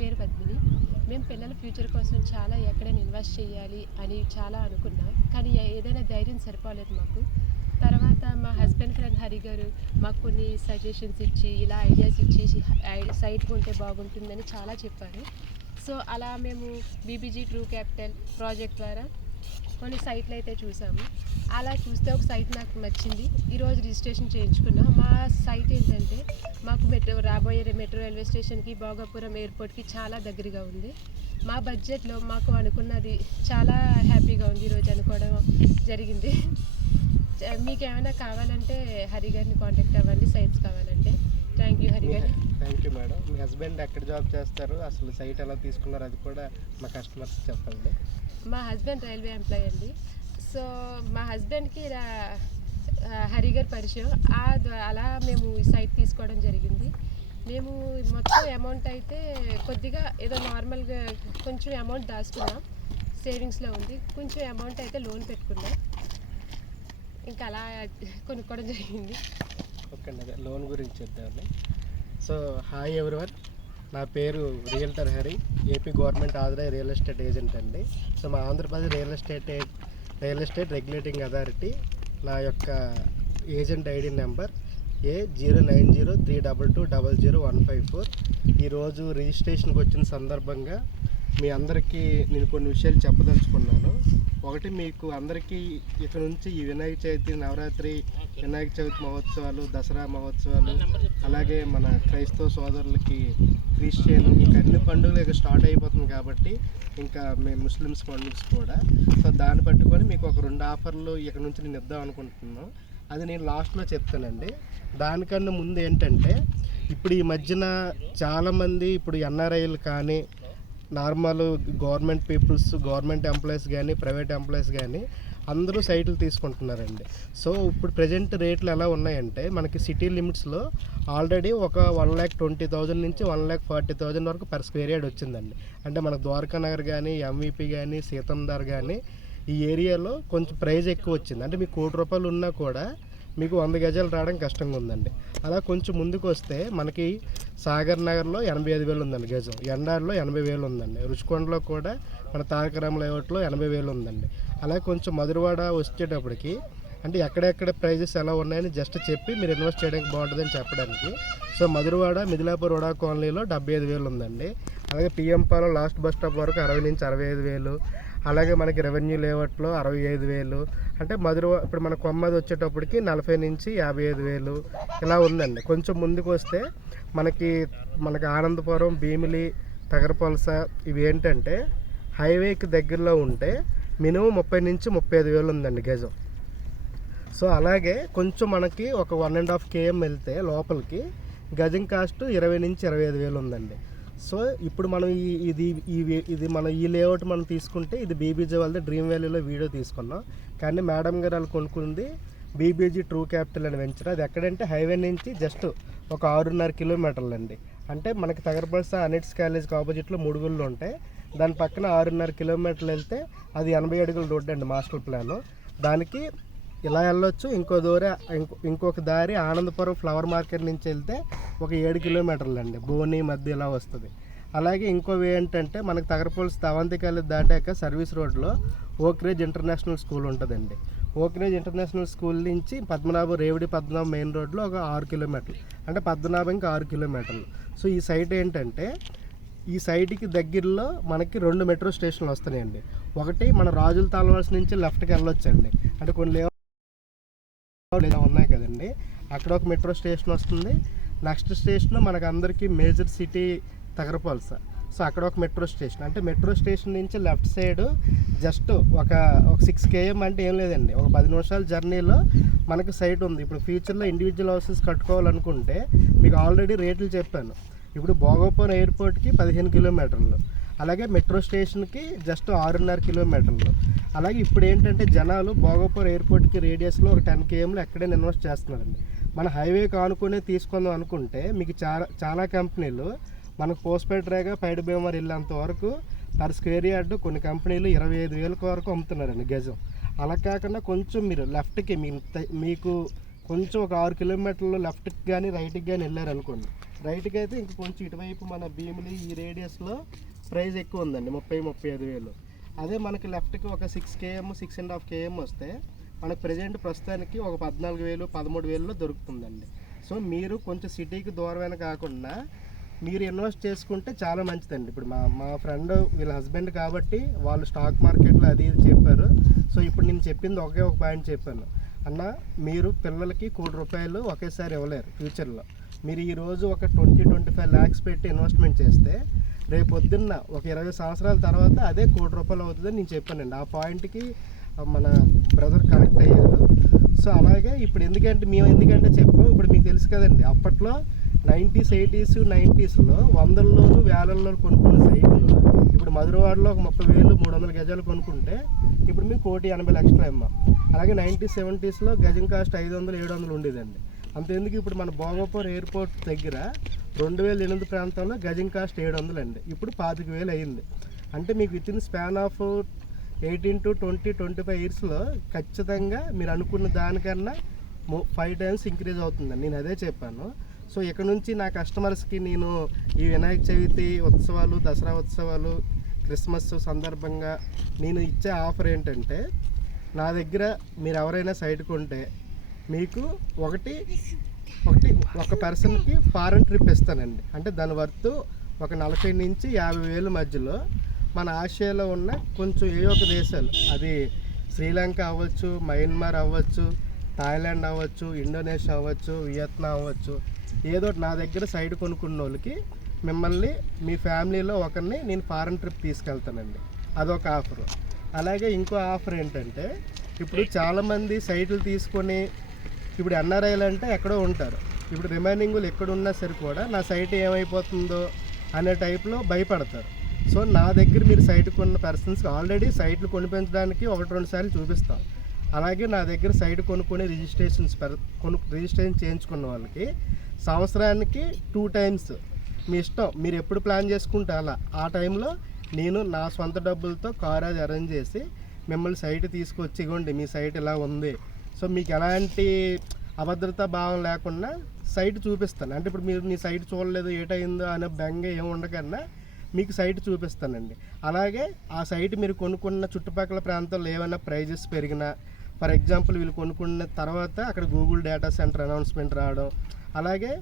పేరు పద్మిని. మేము పిల్లల ఫ్యూచర్ కోసం చాలా ఎక్కడైనా ఇన్వెస్ట్ చేయాలి అని చాలా అనుకున్నాం, కానీ ఏదైనా ధైర్యం సరిపోలేదు మాకు. తర్వాత మా హస్బెండ్ ఫ్రెండ్ హరి గారు మాకు కొన్ని సజెషన్స్ ఇచ్చి, ఇలా ఐడియాస్ ఇచ్చి సైట్ కొంటే బాగుంటుందని చాలా చెప్పారు. సో అలా మేము బీబీజీ ట్రూ క్యాపిటల్ ప్రాజెక్ట్ ద్వారా కొన్ని సైట్లు అయితే చూసాము. అలా చూస్తే ఒక సైట్ నాకు నచ్చింది. ఈరోజు రిజిస్ట్రేషన్ చేయించుకున్నాం. మా సైట్ ఏంటంటే మాకు రాబోయే మెట్రో రైల్వే స్టేషన్కి, భోగాపురం ఎయిర్పోర్ట్కి చాలా దగ్గరగా ఉంది. మా బడ్జెట్లో మాకు అనుకున్నది చాలా హ్యాపీగా ఉంది. ఈరోజు అనుకోవడం జరిగింది. మీకు ఏమైనా కావాలంటే హరి గారిని కాంటాక్ట్ అవ్వండి, సైట్స్ కావాలంటే. థ్యాంక్ యూ హరి గారు. Thank you madam. Me husband ఎక్కడ జాబ్ చేస్తారు, అసలు సైట్ ఎలా తీసుకున్నారు అది కూడా మా కస్టమర్స్ చెప్పండి. మా హస్బెండ్ రైల్వే ఎంప్లాయీ అండి. సో మా హస్బెండ్కి హరి గారి పరిచయం, అలా మేము ఈ సైట్ తీసుకోవడం జరిగింది. మేము మొత్తం అమౌంట్ అయితే కొద్దిగా ఏదో నార్మల్గా కొంచెం అమౌంట్ దాచుకున్నాం, సేవింగ్స్లో ఉంది. కొంచెం అమౌంట్ అయితే లోన్ పెట్టుకున్నాం, ఇంకా అలా కొనుక్కోవడం జరిగింది. ఓకే అండి, అదే లోన్ గురించి చెప్తామండి. సో హాయ్ ఎవరివన్, నా పేరు realtor Hari, AP government authorised real estate agent అండి. సో మా Andhra Pradesh real estate regulating authority నా యొక్క ఏజెంట్ ఐడి నెంబర్ A090322000154. ఈరోజు రిజిస్ట్రేషన్కి వచ్చిన సందర్భంగా మీ అందరికీ నేను కొన్ని విషయాలు చెప్పదలుచుకున్నాను. ఒకటి, మీకు అందరికీ ఇక్కడ నుంచి ఈ వినాయక చవితి, నవరాత్రి, వినాయక చవితి మహోత్సవాలు, దసరా మహోత్సవాలు, అలాగే మన క్రైస్తవ సోదరులకి క్రిస్టియన్, ఇంకా అన్ని పండుగలు ఇక స్టార్ట్ అయిపోతుంది కాబట్టి ఇంకా మేము ముస్లిమ్స్ పండుగస్ కూడా. సో దాన్ని పట్టుకొని మీకు ఒక 2 ఆఫర్లు ఇక్కడ నుంచి నేను ఇద్దాం అనుకుంటున్నాను. అది నేను లాస్ట్లో చెప్తానండి. దానికన్నా ముందు ఏంటంటే, ఇప్పుడు ఈ మధ్యన చాలామంది ఇప్పుడు ఎన్ఆర్ఐలు కానీ, normal government peoples, government employees కానీ, ప్రైవేట్ ఎంప్లాయీస్ కానీ అందరూ సైట్లు తీసుకుంటున్నారండి. సో ఇప్పుడు ప్రజెంట్ రేట్లు ఎలా ఉన్నాయంటే, మనకి సిటీ లిమిట్స్లో ఆల్రెడీ ఒక 1,20,000 నుంచి 1,40,000 వరకు పర్ స్క్వేర్ యార్డ్ వచ్చిందండి. అంటే మనకు ద్వారకా నగర్ కానీ, ఎంవిపి కానీ, సీతందార్ కానీ ఈ ఏరియాలో కొంచెం ప్రైస్ ఎక్కువ వచ్చింది. అంటే మీకు ₹1,00,000 ఉన్నా కూడా మీకు 100 గజాలు రావడం కష్టంగా ఉందండి. అలా కొంచెం ముందుకు వస్తే మనకి సాగర్ నగర్లో 85,000 ఉందండి గజం, ఎండార్లో 80,000 ఉందండి, రుచికొండలో కూడా మన తారకరామ లేఅవుట్లో 80,000 ఉందండి. అలాగే కొంచెం మధురవాడ వచ్చేటప్పటికి, అంటే ఎక్కడెక్కడ ప్రైజెస్ ఎలా ఉన్నాయని జస్ట్ చెప్పి మీరు ఇన్వెస్ట్ చేయడానికి బాగుంటుందని చెప్పడానికి. సో మధురవాడ, మిదిలాపూర్ వడా కాలనీలో 75,000 ఉందండి. అలాగే పిఎంపాలో లాస్ట్ బస్ స్టాప్ వరకు 60 నుంచి 65,000. అలాగే మనకి రెవెన్యూ లేఅవుట్లో 65,000. అంటే ఇప్పుడు మన కొమ్మది వచ్చేటప్పటికి 40 నుంచి 55,000 ఇలా ఉందండి. కొంచెం ముందుకు వస్తే మనకి ఆనందపురం, భీమిలి, తగరపలస ఇవి ఏంటంటే హైవేకి దగ్గరలో ఉంటే మినిమం 30 నుంచి 35,000 ఉందండి గజం. సో అలాగే కొంచెం మనకి ఒక 1.5 km వెళ్తే లోపలికి గజం కాస్ట్ 20 నుంచి 25,000 ఉందండి. సో ఇప్పుడు మనం ఇది మనం ఈ లేఅవుట్ మనం తీసుకుంటే, ఇది బీబీజీ వాళ్ళది డ్రీమ్ వ్యాలీలో వీడియో తీసుకున్నాం. కానీ మేడం గారు వాళ్ళు కొనుక్కుంది బీబీజీ ట్రూ క్యాపిటల్ అని వెంచర్. అది ఎక్కడంటే హైవే నుంచి జస్ట్ ఒక 6.5 కిలోమీటర్లు అండి. అంటే మనకి తగరపలస అనిట్స్ కాలేజ్కి ఆపోజిట్లో 3 గుళ్ళు ఉంటాయి. దాని పక్కన 6.5 కిలోమీటర్లు వెళ్తే అది 80 అడుగుల రోడ్డు అండి, మాస్టర్ ప్లాను. దానికి ఇలా వెళ్ళొచ్చు. ఇంకొక దారి ఆనందపురం ఫ్లవర్ మార్కెట్ నుంచి వెళ్తే ఒక 7 కిలోమీటర్లు అండి, బోని మధ్య ఇలా వస్తుంది. అలాగే ఇంకోవి ఏంటంటే మనకి తగరపలస అవంతి కాలేజ్ దాటాక సర్వీస్ రోడ్లో ఓక్రేజ్ ఇంటర్నేషనల్ స్కూల్ ఉంటుందండి. ఓక్రేజ్ ఇంటర్నేషనల్ స్కూల్ నుంచి రేవడి పద్మనాభం మెయిన్ రోడ్లో ఒక 6 కిలోమీటర్లు, అంటే పద్మనాభంకి 6 కిలోమీటర్లు. సో ఈ సైట్ ఏంటంటే, ఈ సైట్కి దగ్గరలో మనకి 2 మెట్రో స్టేషన్లు వస్తున్నాయండి. ఒకటి మన రాజుల తాళవలస నుంచి లెఫ్ట్కి వెళ్ళొచ్చండి, అంటే కొన్ని ఉన్నాయి కదండి, అక్కడ ఒక మెట్రో స్టేషన్ వస్తుంది. నెక్స్ట్ స్టేషన్ మనకు అందరికీ మేజర్ సిటీ తగరపలస. సో అక్కడ ఒక మెట్రో స్టేషన్, అంటే మెట్రో స్టేషన్ నుంచి లెఫ్ట్ సైడ్ జస్ట్ ఒక 6 km అంటే ఏం లేదండి, ఒక 10 నిమిషాల జర్నీలో మనకి సైట్ ఉంది. ఇప్పుడు ఫ్యూచర్లో ఇండివిజువల్ హౌసెస్ కట్టుకోవాలనుకుంటే మీకు ఆల్రెడీ రేట్లు చెప్పాను. ఇప్పుడు భోగాపురం ఎయిర్పోర్ట్కి 15 కిలోమీటర్లు, అలాగే మెట్రో స్టేషన్కి జస్ట్ 6.5 కిలోమీటర్లు. అలాగే ఇప్పుడు ఏంటంటే జనాలు భోగాపురం ఎయిర్పోర్ట్కి రేడియస్లో ఒక 10 km ఎక్కడైనా ఇన్వెస్ట్ చేస్తున్నారండి. మన హైవేకి ఆనుకునే తీసుకుందాం అనుకుంటే మీకు చాలా కంపెనీలు మనకు పోస్ట్పేట్ రేగా పైడి భీమవరం వెళ్ళేంత వరకు పర్ స్క్వేర్ యార్డ్ కొన్ని కంపెనీలు 25,000 వరకు అమ్ముతున్నారండి గజం. అలా కాకుండా కొంచెం మీరు లెఫ్ట్కి మీకు కొంచెం ఒక 6 కిలోమీటర్లు లెఫ్ట్కి కానీ రైట్కి కానీ వెళ్ళారనుకోండి, రైట్కి అయితే ఇంక కొంచెం ఇటువైపు మన భీమిలి ఈ రేడియస్లో ప్రైస్ ఎక్కువ ఉందండి, 30-35 వేలు. అదే మనకి లెఫ్ట్కి ఒక 6 km 6.5 km వస్తే మనకు ప్రస్తుతానికి ఒక 14,000-13,000లో దొరుకుతుందండి. సో మీరు కొంచెం సిటీకి దూరమైన కాకుండా మీరు ఇన్వెస్ట్ చేసుకుంటే చాలా మంచిదండి. ఇప్పుడు మా ఫ్రెండ్ వీళ్ళ హస్బెండ్ కాబట్టి వాళ్ళు స్టాక్ మార్కెట్లో అది ఇది చెప్పారు. సో ఇప్పుడు నేను చెప్పింది ఒక పాయింట్ చెప్పాను, అన్న మీరు పిల్లలకి ₹1,00,00,000 ఒకేసారి ఇవ్వలేరు ఫ్యూచర్లో. మీరు ఈరోజు ఒక 20-25 lakhs పెట్టి ఇన్వెస్ట్మెంట్ చేస్తే రేపు పొద్దున్న ఒక 20 సంవత్సరాల తర్వాత అదే ₹1,00,00,000 అవుతుందని నేను చెప్పానండి. ఆ పాయింట్కి మన బ్రదర్ కనెక్ట్ అయ్యారు. సో అలాగే ఇప్పుడు ఎందుకంటే చెప్పాము, ఇప్పుడు మీకు తెలుసు కదండి, అప్పట్లో 90s 80s 90sలో 100,000 వేలల్లో కొనుక్కున్న సైట్లు ఇప్పుడు మధురవాడలో ఒక 30,000-300 గజాలు కొనుక్కుంటే ఇప్పుడు మీకు 1,80,00,000 అమ్మాం. అలాగే 90s 70sలో గజం కాస్ట్ 500-700 ఉండేదండి. అంతెందుకు ఇప్పుడు మన భోగాపురం ఎయిర్పోర్ట్ దగ్గర 2008 ప్రాంతంలో గజం కాస్ట్ 700 అండి, ఇప్పుడు 25,000 అయింది. అంటే మీకు with in span of 18 to 20-25 yearsలో ఖచ్చితంగా మీరు అనుకున్న దానికన్నా 5 times ఇంక్రీజ్ అవుతుందండి. నేను అదే చెప్పాను. సో ఇక్కడ నుంచి నా కస్టమర్స్కి నేను ఈ వినాయక చవితి ఉత్సవాలు, దసరా ఉత్సవాలు, క్రిస్మస్ సందర్భంగా నేను ఇచ్చే ఆఫర్ ఏంటంటే, నా దగ్గర మీరు ఎవరైనా సైట్ కొంటే మీకు ఒక పర్సన్కి ఫారెన్ ట్రిప్ ఇస్తానండి. అంటే దాని వర్త్ ఒక 40,000-50,000 మధ్యలో మన ఆసియాలో ఉన్న కొంచెం ఏ ఒక దేశాలు, అది శ్రీలంక అవ్వచ్చు, మయన్మార్ అవ్వచ్చు, థాయిలాండ్ అవ్వచ్చు, ఇండోనేషియా అవ్వచ్చు, వియత్నాం అవ్వచ్చు, ఏదో నా దగ్గర సైడ్ కొనుక్కున్న వాళ్ళకి మీ ఫ్యామిలీలో ఒకరిని నేను ఫారెన్ ట్రిప్ తీసుకెళ్తానండి. అదొక ఆఫర్. అలాగే ఇంకో ఆఫర్ ఏంటంటే, ఇప్పుడు చాలామంది సైట్లు తీసుకొని ఇప్పుడు ఎన్ఆర్ఐలు అంటే ఎక్కడో ఉంటారు, ఇప్పుడు రిమైనింగ్ ఎక్కడున్నా సరే కూడా నా సైట్ ఏమైపోతుందో అనే టైప్లో భయపడతారు. సో నా దగ్గర మీరు సైట్ కొన్న పర్సన్స్కి ఆల్రెడీ సైట్లు కొనిపించడానికి 1-2 సార్లు చూపిస్తాం. అలాగే నా దగ్గర సైట్ కొనుక్కొని రిజిస్ట్రేషన్ చేయించుకున్న వాళ్ళకి సంవత్సరానికి 2 times మీ ఇష్టం, మీరు ఎప్పుడు ప్లాన్ చేసుకుంటే అలా ఆ టైంలో నేను నా సొంత డబ్బులతో కార్ అది అరేంజ్ చేసి మిమ్మల్ని సైట్ తీసుకొచ్చి, ఇవ్వండి మీ సైట్ ఇలా ఉంది, సో మీకు ఎలాంటి అభద్రతా భావం లేకుండా సైట్ చూపిస్తాను. అంటే ఇప్పుడు మీరు మీ సైట్ చూడలేదు ఏటైందో అనే బెంగ ఏమి ఉండకన్నా మీకు సైట్ చూపిస్తానండి. అలాగే ఆ సైట్ మీరు కొనుక్కున్న చుట్టుపక్కల ప్రాంతాల్లో ఏమైనా ప్రైజెస్ పెరిగినా, ఫర్ ఎగ్జాంపుల్ వీళ్ళు కొనుక్కున్న తర్వాత అక్కడ గూగుల్ డేటా సెంటర్ అనౌన్స్మెంట్ రావడం, అలాగే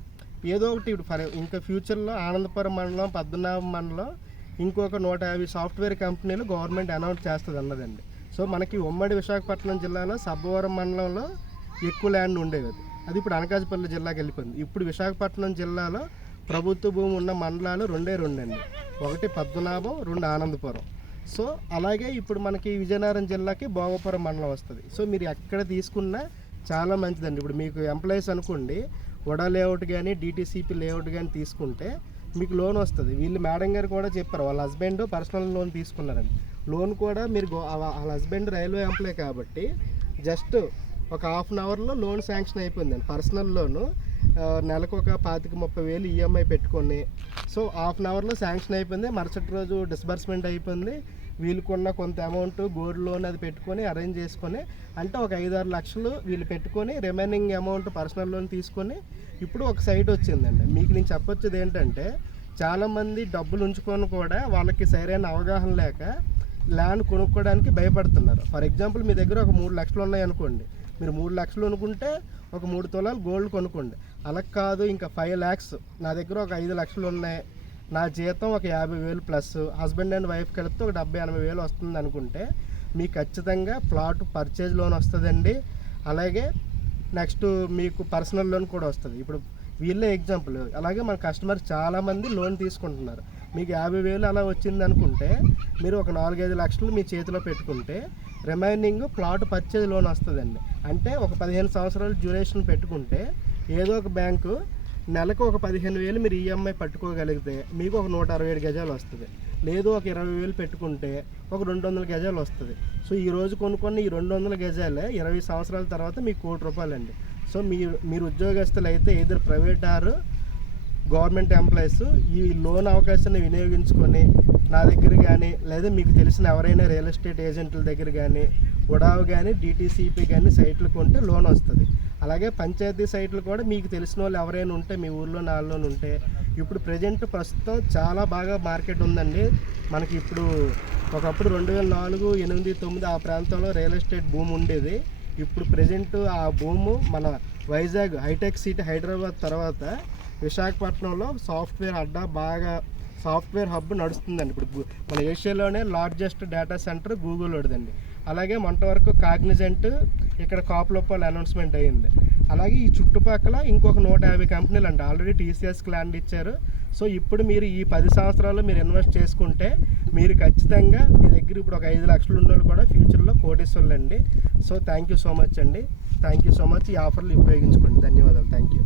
ఏదో ఒకటి ఇప్పుడు ఇంకా ఫ్యూచర్లో ఆనందపురం మండలం, పద్మనాభం మండలం ఇంకొక 150 సాఫ్ట్వేర్ కంపెనీలు గవర్నమెంట్ అనౌన్స్ చేస్తుంది అన్నదండి. సో మనకి ఉమ్మడి విశాఖపట్నం జిల్లాలో సబ్బవరం మండలంలో ఎక్కువ ల్యాండ్ ఉండేది, అది ఇప్పుడు అనకాపల్లి జిల్లాకి వెళ్ళిపోయింది. ఇప్పుడు విశాఖపట్నం జిల్లాలో ప్రభుత్వ భూమి ఉన్న మండలాలు 2 అండి, ఒకటి పద్మనాభం, 2 ఆనందపురం. సో అలాగే ఇప్పుడు మనకి విజయనగరం జిల్లాకి భోగాపురం మండలం వస్తుంది. సో మీరు ఎక్కడ తీసుకున్నా చాలా మంచిదండి. ఇప్పుడు మీకు ఎంప్లాయీస్ అనుకోండి, వడా లేఅవుట్ కానీ డిటీసీపీ లేఅవుట్ కానీ తీసుకుంటే మీకు లోన్ వస్తుంది. వీళ్ళు మేడం గారు కూడా చెప్పారు, వాళ్ళ హస్బెండ్ పర్సనల్ లోన్ తీసుకున్నారండి. లోన్ కూడా మీరు వాళ్ళ హస్బెండ్ రైల్వే ఎంప్లాయ్ కాబట్టి జస్ట్ ఒక 1/2 అవర్లో లోన్ శాంక్షన్ అయిపోయిందండి. పర్సనల్ లోను నెలకు ఒక 25-30 ఈఎంఐ పెట్టుకొని, సో 1/2 అవర్లో శాంక్షన్ అయిపోయింది. మరుసటి రోజు డిస్బర్స్మెంట్ అయిపోయింది. వీళ్ళకున్న కొంత అమౌంట్ గోల్డ్ లోన్ అది పెట్టుకొని అరేంజ్ చేసుకొని, అంటే ఒక 5-6 లక్షలు వీళ్ళు పెట్టుకొని రిమైనింగ్ అమౌంట్ పర్సనల్ లోన్ తీసుకొని ఇప్పుడు ఒక సైట్ వచ్చిందండి. మీకు నేను చెప్పొచ్చేది ఏంటంటే, చాలామంది డబ్బులు ఉంచుకొని కూడా వాళ్ళకి సరైన అవగాహన లేక ల్యాండ్ కొనుక్కోవడానికి భయపడుతున్నారు. ఫర్ ఎగ్జాంపుల్ మీ దగ్గర ఒక 3 లక్షలు ఉన్నాయి అనుకోండి, మీరు 3 లక్షలు అనుకుంటే ఒక 3 తులాలు గోల్డ్ కొనుక్కోండి. అలా కాదు, ఇంకా 5 lakhs, నా దగ్గర ఒక 5 లక్షలు ఉన్నాయి, నా జీతం ఒక 50,000 ప్లస్ హస్బెండ్ అండ్ వైఫ్ కలిపితే ఒక 70-80,000 వస్తుంది అనుకుంటే మీకు ఖచ్చితంగా ప్లాట్ పర్చేజ్ లోన్ వస్తుందండి. అలాగే నెక్స్ట్ మీకు పర్సనల్ లోన్ కూడా వస్తుంది. ఇప్పుడు వీళ్ళే ఎగ్జాంపుల్. అలాగే మన కస్టమర్స్ చాలామంది లోన్ తీసుకుంటున్నారు. మీకు 50,000 అలా వచ్చింది అనుకుంటే మీరు ఒక 4-5 లక్షలు మీ చేతిలో పెట్టుకుంటే రిమైనింగ్ ప్లాట్ పర్చేజ్ లోన్ వస్తుందండి. అంటే ఒక 15 సంవత్సరాలు డ్యూరేషన్ పెట్టుకుంటే ఏదో ఒక బ్యాంకు నెలకు ఒక 15,000 మీరు ఈఎంఐ పట్టుకోగలిగితే మీకు ఒక 167 గజాలు వస్తుంది. లేదు ఒక 20,000 పెట్టుకుంటే ఒక 200 గజాలు వస్తుంది. సో ఈరోజు కొనుక్కొని ఈ 200 గజాలే 20 సంవత్సరాల తర్వాత మీకు ₹1,00,00,000 అండి. సో మీరు ఉద్యోగస్తులు అయితే ఏదో ప్రైవేట్ ఆర్ గవర్నమెంట్ ఎంప్లాయీస్ ఈ లోన్ అవకాశాన్ని వినియోగించుకొని నా దగ్గర కానీ, లేదా మీకు తెలిసిన ఎవరైనా రియల్ ఎస్టేట్ ఏజెంట్ల దగ్గర కానీ, ఉడావ్ కానీ, డిటీసీపీ కానీ సైట్లు కొంటే లోన్ వస్తుంది. అలాగే పంచాయతీ సైట్లు కూడా మీకు తెలిసిన వాళ్ళు ఎవరైనా ఉంటే మీ ఊర్లో నాలుగులో ఉంటే ఇప్పుడు ప్రస్తుతం చాలా బాగా మార్కెట్ ఉందండి. మనకి ఇప్పుడు ఒకప్పుడు 2004, 8, 9 ఆ ప్రాంతంలో రియల్ ఎస్టేట్ భూమి ఉండేది. ఇప్పుడు ప్రజెంట్ ఆ భూము మన వైజాగ్ హైటెక్ సిటీ హైదరాబాద్ తర్వాత విశాఖపట్నంలో సాఫ్ట్వేర్ అడ్డా బాగా సాఫ్ట్వేర్ హబ్ నడుస్తుందండి. ఇప్పుడు మన ఏషియాలోనే లార్జెస్ట్ డేటా సెంటర్ గూగుల్ వాడిదండి. అలాగే మొన్నటి కాగ్నిజెంట్ ఇక్కడ కాపులోపాల్ అనౌన్స్మెంట్ అయ్యింది. అలాగే ఈ చుట్టుపక్కల ఇంకొక 150 కంపెనీలు అండి ఆల్రెడీ టీసీఎస్కి ల్యాండ్ ఇచ్చారు. సో ఇప్పుడు మీరు ఈ 10 సంవత్సరాల్లో మీరు ఇన్వెస్ట్ చేసుకుంటే మీరు ఖచ్చితంగా మీ దగ్గర ఇప్పుడు ఒక 5 లక్షలు ఉన్న వాళ్ళు కూడా ఫ్యూచర్లో కోటీశ్వర్లు అండి. So thank you so much అండి. Thank you so much. ఈ ఆఫర్లు ఉపయోగించుకోండి. ధన్యవాదాలు. Thank you.